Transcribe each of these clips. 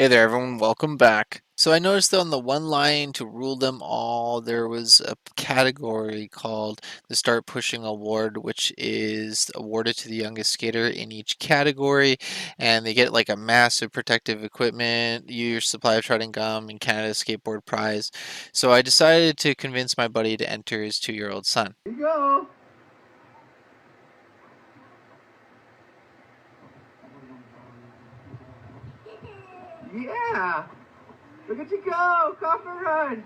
Hey there, everyone. Welcome back. So I noticed that on the one line to rule them all, there was a category called the Start Pushing Award, which is awarded to the youngest skater in each category, and they get like a massive protective equipment, year's supply of shredding gum, and Canada's skateboard prize. So I decided to convince my buddy to enter his 2-year-old son. Here you go. Yeah. Look at you go. Coffee run.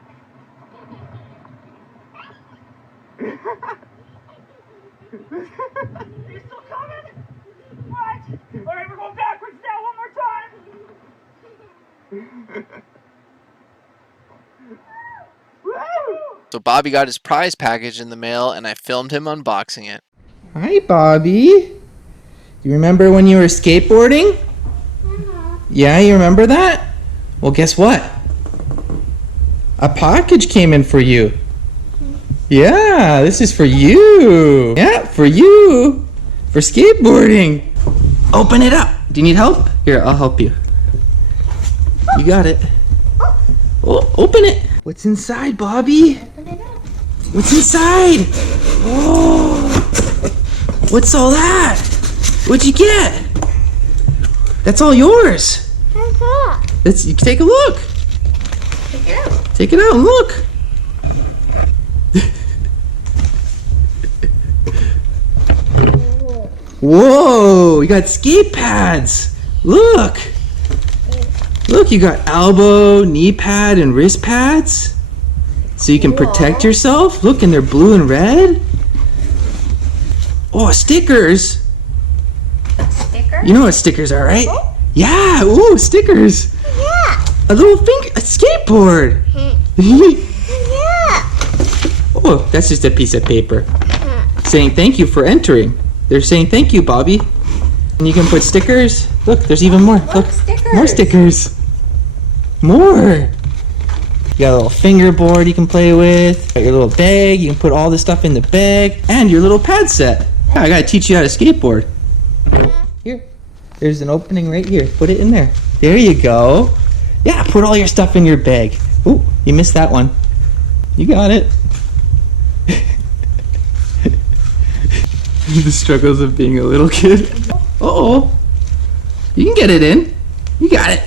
You're still coming? What? All right, we're going backwards now one more time. Woo! So Bobby got his prize package in the mail, and I filmed him unboxing it. Hi, Bobby. You remember when you were skateboarding? Yeah, you remember that? Well, guess what? A package came in for you. Yeah, this is for you. Yeah, for you. For skateboarding. Open it up. Do you need help? Here, I'll help you. You got it. Oh, open it. What's inside, Bobby? What's inside? Whoa. What's all that? What'd you get? That's all yours. Let's you take a look. Take it out. Take it out and look. Whoa, you got skate pads. Look. Look, you got elbow, knee pad, and wrist pads. So you can protect yourself. Look, and they're blue and red. Oh, stickers. Sticker? You know what stickers are, right? Yeah, ooh, stickers. Yeah. A little a skateboard. Yeah. Oh, that's just a piece of paper. Saying thank you for entering. They're saying thank you, Bobby. And you can put stickers. Look, there's even more. Look, stickers. more stickers. More. You got a little fingerboard you can play with. Got your little bag. You can put all this stuff in the bag. And your little pad set. I gotta teach you how to skateboard. Here. There's an opening right here. Put it in there. There you go. Yeah, put all your stuff in your bag. Ooh, you missed that one. You got it. The struggles of being a little kid. Uh-oh. You can get it in. You got it.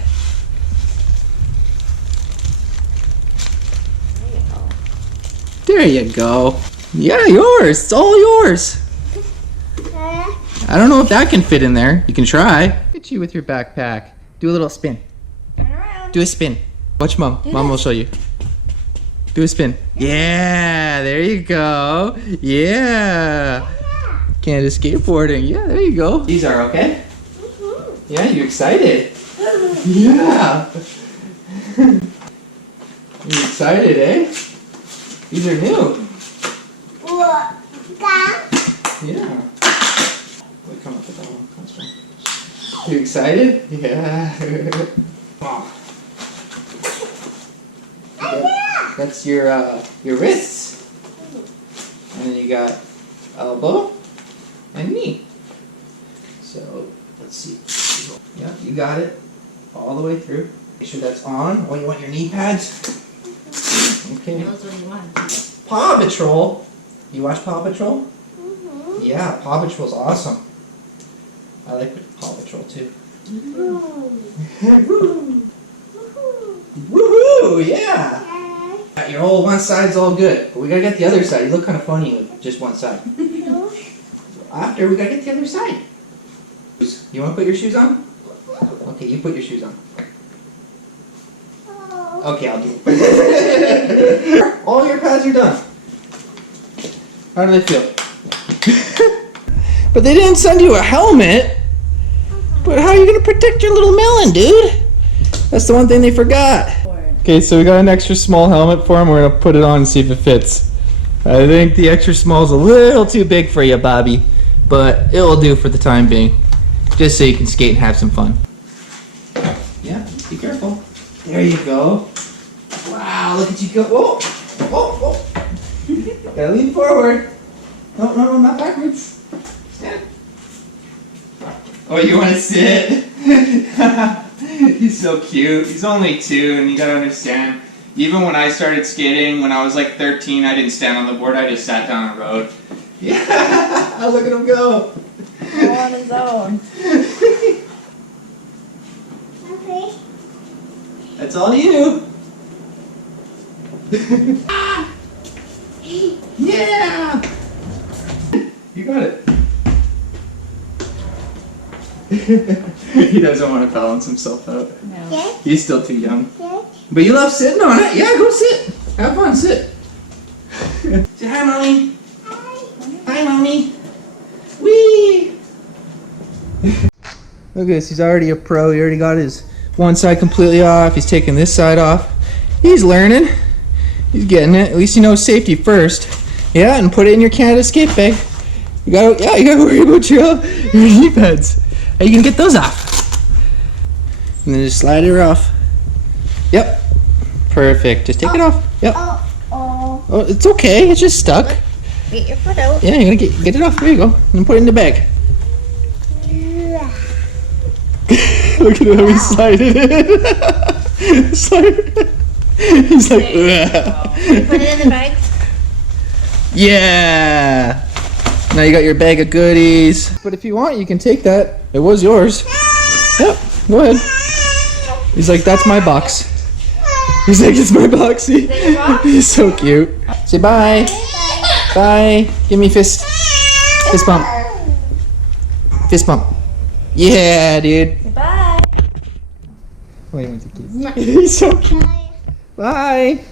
There you go. Yeah, yours. It's all yours. I don't know if that can fit in there. You can try. Look at you with your backpack. Do a little spin. Turn around. Do a spin. Watch Mom. Mom will show you. Do a spin. Yeah, there you go. Yeah. Canada skateboarding. Yeah, there you go. These are okay? Yeah, you excited? Yeah. You excited, eh? These are new. Yeah. We come up with that one. That's fine. You excited? Yeah. Oh. That's your wrists. And then you got elbow and knee. So let's see. Yeah, you got it all the way through. Make sure that's on. Oh, you want your knee pads? Okay. Those what you want. Paw Patrol. You watch Paw Patrol? Yeah, Paw Patrol's awesome. I like Paw Patrol too. Woohoo! Yeah. Your whole one side's all good, but we gotta get the other side. You look kind of funny with just one side. After, we gotta get the other side. You want to put your shoes on? Okay, you put your shoes on. Okay, I'll do it. All your pads are done. How do they feel? But they didn't send you a helmet. But how are you gonna protect your little melon, dude? That's the one thing they forgot. Okay, so we got an extra small helmet for him. We're gonna put it on and see if it fits. I think the extra small is a little too big for you, Bobby, but it will do for the time being, just so you can skate and have some fun. Yeah, be careful. There you go. Wow, look at you go. Whoa, whoa, whoa. Gotta lean forward. No, no, no, not backwards. Stand. Oh, you want to sit? He's so cute. He's only 2, and you gotta understand. Even when I started skating, when I was like 13, I didn't stand on the board. I just sat down the road. Yeah, look at him go. All on his own. Okay. That's all you. Yeah. You got it. He doesn't want to balance himself out. No. Yes. He's still too young. Yes. But you love sitting on it. Yeah, go sit. Have fun, sit. Say hi, Mommy. Hi, Mommy. Whee! Look at this. He's already a pro. He already got his one side completely off. He's taking this side off. He's learning. He's getting it. At least he knows safety first. Yeah, and put it in your Canada skate bag. You gotta worry about your knee pads. How you gonna get those off? And then just slide it off. Yep. Perfect. Just take it off. Yep. Oh. Oh, it's okay. It's just stuck. Get your foot out. Yeah, you're gonna get it off. There you go. And put it in the bag. Look at how he slided it. He's like, ugh. Put it in the bag. Yeah. Now you got your bag of goodies. But if you want, you can take that. It was yours. Yep. Go ahead. He's like, that's my box. He's like, it's my box. He's so cute. Say bye. Bye. Give me fist. Fist bump. Fist bump. Yeah, dude. Bye. Wait, what's the kiss? He's so cute. Bye.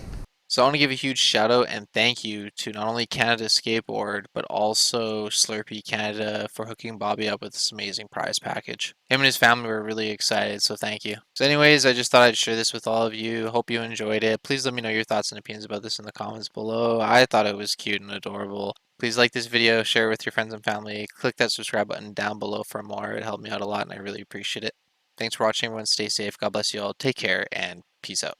So I want to give a huge shout out and thank you to not only Canada Skateboard, but also Slurpee Canada for hooking Bobby up with this amazing prize package. Him and his family were really excited, so thank you. So anyways, I just thought I'd share this with all of you. Hope you enjoyed it. Please let me know your thoughts and opinions about this in the comments below. I thought it was cute and adorable. Please like this video, share it with your friends and family. Click that subscribe button down below for more. It helped me out a lot and I really appreciate it. Thanks for watching, everyone. Stay safe. God bless you all. Take care and peace out.